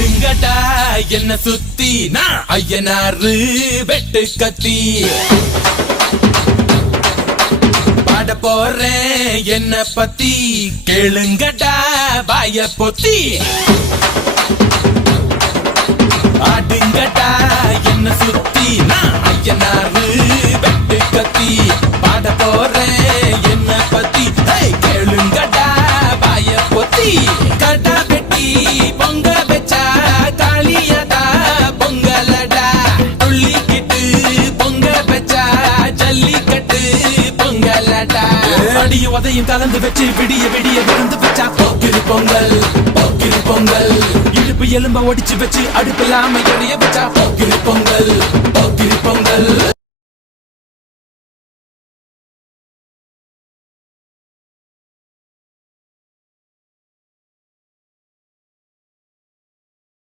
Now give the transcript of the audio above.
ஆடுங்கடா என்ன சுத்தி நான் ஐயனாரு வெட்டு கத்தி பாட போறேன் என்ன பத்தி கேளுங்கடா வாய பொத்தி ஆடுங்கடா என்ன சுத்தி நான் ஐயனாரு வெட்டு கத்தி பாட போறேன் என்ன பத்தி கேளுங்கடா வாய பொத்தி கடா வெட்டி பொங்க வச்சா காளியதா பொங்கலடா துள்ளிக்கிட்டு பொங்க வச்சா ஜல்லிக்கட்டு பொங்கலடா அடியும் உதையும் கலந்து வச்சு விடிய விடிய விருந்து வச்சா போக்கிரி பொங்கல் போக்கிரி பொங்கல் இடுப்பு எலும்ப ஒடிச்சு வச்சு அடுப்பில்லாம எடைய வச்சா போக்கிரி பொங்கல் போக்கிரி பொங்கல்